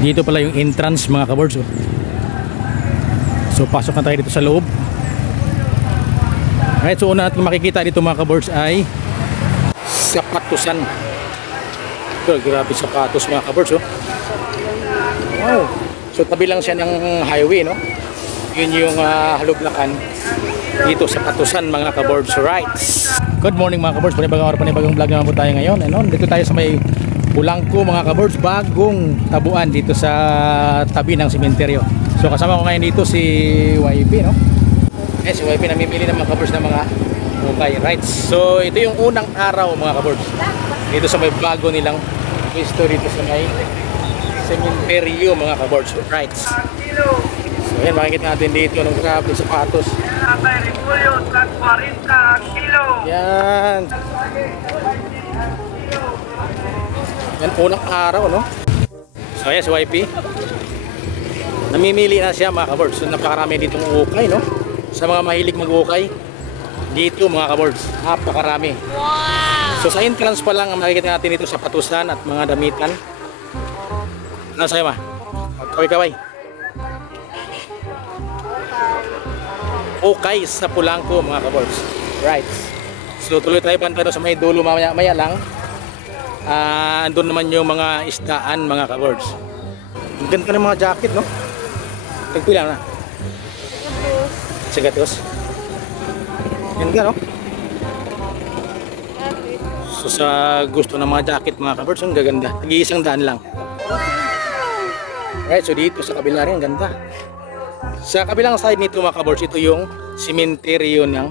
Dito pala yung entrance mga kaboards. So pasok na tayo dito sa loob. Alright, so una natin makikita dito mga kaboards ay sapatusan. Ito, grabe sapatos mga kaboards. Wow. So tabi lang siya ng highway, no? Yun yung haluglakan dito sa Patusan mga kaboards. Right. Good morning mga kaboards. Panibagong vlog naman po tayo ngayon. Ano? Dito tayo sa may Pulangko mga kaboards. Bagong tabuan dito sa tabi ng sementeryo. So kasama ko ngayon dito si YP, no? Si YP namimili ng mga kaboards ng mga ukay. Right. So ito yung unang araw mga kaboards. Dito sa may bago nilang pwesto dito sa may sementeryo mga kaboards. Right. So ayan, makikita natin dito ng grabe sapatos. Yan. Yan unang araw, no? So ayan si YP. Namimili na siya mga kaboards. So napakarami ditong ukay, no? Sa mga mahilig mag-ukay dito mga kaboards, napakarami. Wow! So sa entrance pa lang ang makikita natin dito sa Patusan at mga damitan. Ano sa'yo ma? Kaway-kaway. Okay sa Pulangko mga kaboards. Right. So tuloy tayo banda sa may dulo maya lang. Andun naman yung mga isdaan mga kaboards. Ang ganda ng mga jacket, no? Tagpilang na. Sigatos. Ganda, no? So sa gusto ng mga jacket mga kaboards, ang gaganda. Tag-iisang daan lang. Right, so dito sa kabila rin, ganda. Sa kabilang side nito mga kaboards, ito yung sementeryo ng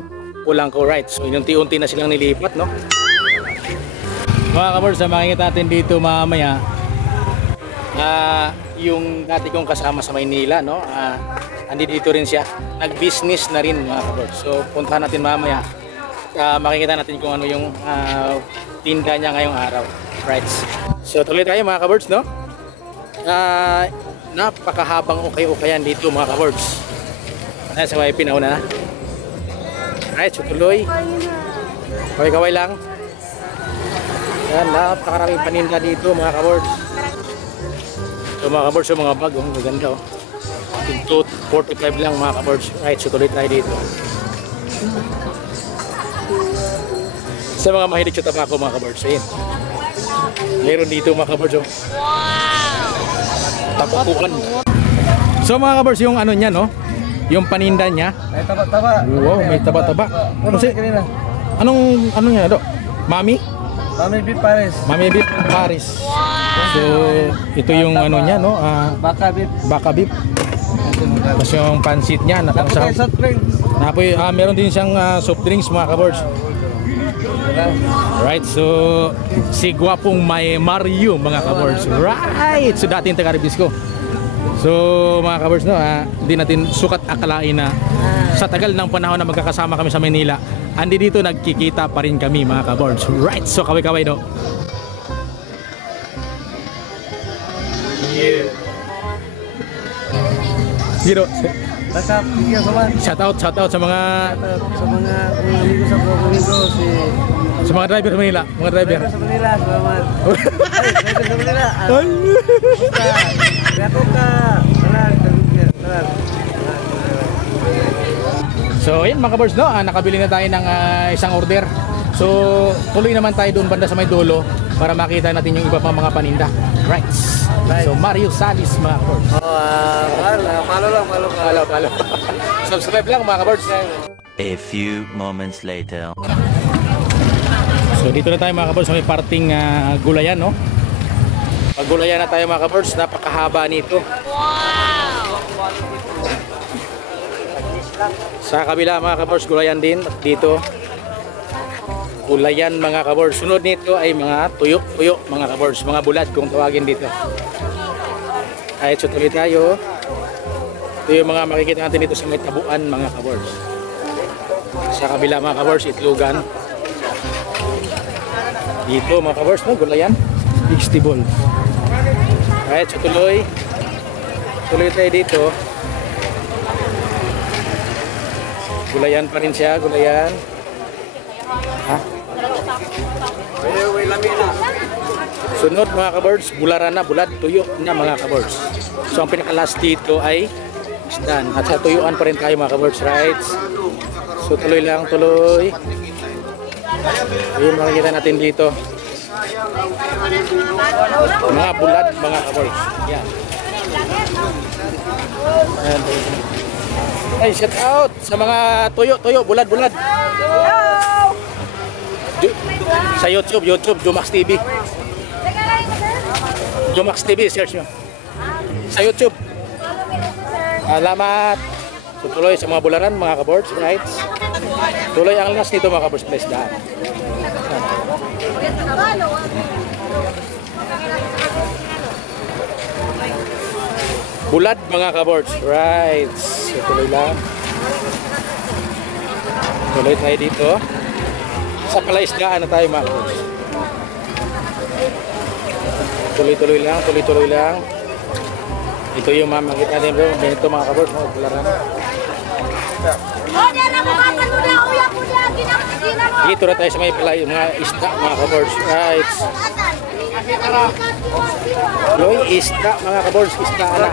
Pulangko. Right, so inunti-unti na silang nilipat, no? Mga kaboards, makikita natin dito mamaya yung dati kong kasama sa Maynila, no? Andi dito rin siya, nag-business na rin mga kaboards. So puntahan natin mamaya, makikita natin kung ano yung tinda niya ngayong araw. Right, so tuloy tayo mga kaboards, no? Napakahabang ukay-ukayan dito mga kaboards. Ayan sa YP na una. Alright, so tuloy. Kaway-kaway lang. Ayan, napakaraming paninda dito mga kaboards. So mga kaboards, yung mga bag, maganda, oh. 245 lang mga kaboards. Right, so tuloy tayo dito. Sa mga mahilig sa tabako mga kaboards, ayun. Meron dito mga kaboards, oh. Tapakuan. So mga kaboards, yung ano niya, no? Yung paninda niya. May taba-taba. Wow, may taba-taba. Anong niya, do? Mami? Mami beef Paris. Mami beef Paris. So ito yung ano niya, no? Baka beef. Baka beef. Tapos yung pansit niya, napakasarap. Soft drinks. Napoy, meron din siyang soft drinks mga kaboards. Right, so si Gwapong May Mario mga kaboards. Right, so dating taga-Ribisco. So mga kaboards, no, hindi natin sukat akalain na sa tagal ng panahon na magkakasama kami sa Manila, andi dito nagkikita pa rin kami mga kaboards. Right, so kaway-kaway, no. Yeah. Giro. Shout out sa mga sa mga amigo sa Provinco, sa mga driver sa Manila, mga driver sa Manila, salamat. Driver sa Manila. Gato ka. So ayun mga kaboards, no, nakabili na tayo ng isang order. So tuloy naman tayo doon banda sa may dulo para makita natin yung iba pang mga paninda. Right. So Mario Salis mga kaboards. Follow. Subscribe lang mga kaboards. A few moments later. So dito na tayo mga kaboards sa may parting gulayan, no? Pag gulayan na tayo mga kaboards, napakahaba nito. Wow! Sa kabila mga kaboards, gulayan din. At dito, gulayan mga kaboards. Sunod nito ay mga tuyo mga kaboards. Mga bulad kung tawagin dito. Ay, so tuloy tayo. Ito yung mga makikita natin dito sa may tabuan mga kaboards. Sa kabila mga kaboards, itlogan. Dito mga kaboards, no, gulayan. Vegetable. Alright, so tuloy tayo dito. Gulayan pa rin siya, gulayan. Sunod mga kabords, bularan na, bulad, tuyo na mga kabords. So ang pinaka-last dito ay isdan. At sa tuyuan pa rin tayo mga kabords, right? So tuloy lang, tuloy. Ayun makikita natin dito. Mga bulad, mga kabords. Yan. Ayan. Ay, shout out sa mga tuyo, bulad. Sa YouTube, Jumax TV. Jumax TV, search nyo. Sa YouTube. Salamat. So, tuloy sa mga bularan, mga kabords, right? Tuloy ang last nito, mga kabords, please daan. Bulad, mga kabords, right? So, tuloy lang. Tuloy tayo dito. Sa palaisdaan na tayo, mga kabords. Tuloy-tuloy lang. Ito yung makikita natin bro. Ganito mga kabords, mga bularan. Dito na tayo sa may palay, mga isda, mga kabords. Right. Yung isda, mga kabords, isda na.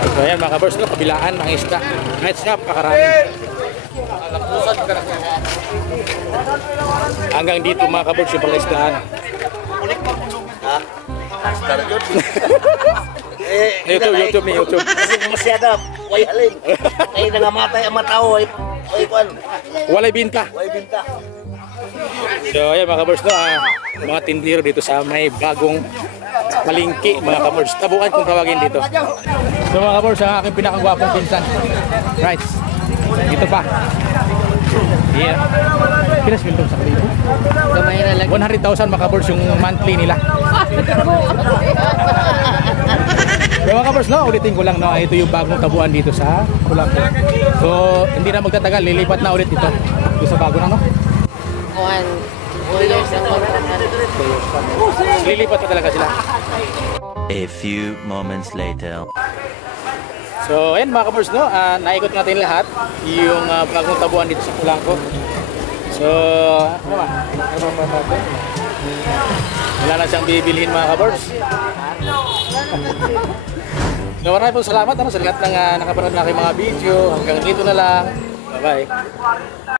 So ayan mga kabords, kabilaan ang isda. Right, siya, pakarami. Hanggang dito mga kabords yung palaisdaan. YouTube ni YouTube. Kasi masyada, way halin. Ay nangamatay ang matao, ay kwan, Walay binta. way binta. So ayan mga kabords, mga tindero dito sa may bagong palengke mga kabords. Tabukan kung tawagin dito. So mga kabords, ang aking pinakagwapong pinsan. Right. Dito pa. Yeah. Pinas biltong sa kalibo. Gamay na lang. 100,000 mga kabords yung monthly nila. So mga kabords, no, ulitin ko lang, no, ito yung bagong tabuan dito sa Kulangko. So hindi na magtatagal, lilipat na ulit ito. Ito sa bago na, no? 1 years na Lilipat pa talaga sila. A few moments later. So ayan mga kabords, no, naikot natin lahat yung bagong tabuan dito sa Kulangko. So ano ba? Wala na siyang bibilhin mga kabords. So maraming po salamat sa lahat ng nakapanood na aking mga video. Hanggang dito na lang. Bye bye.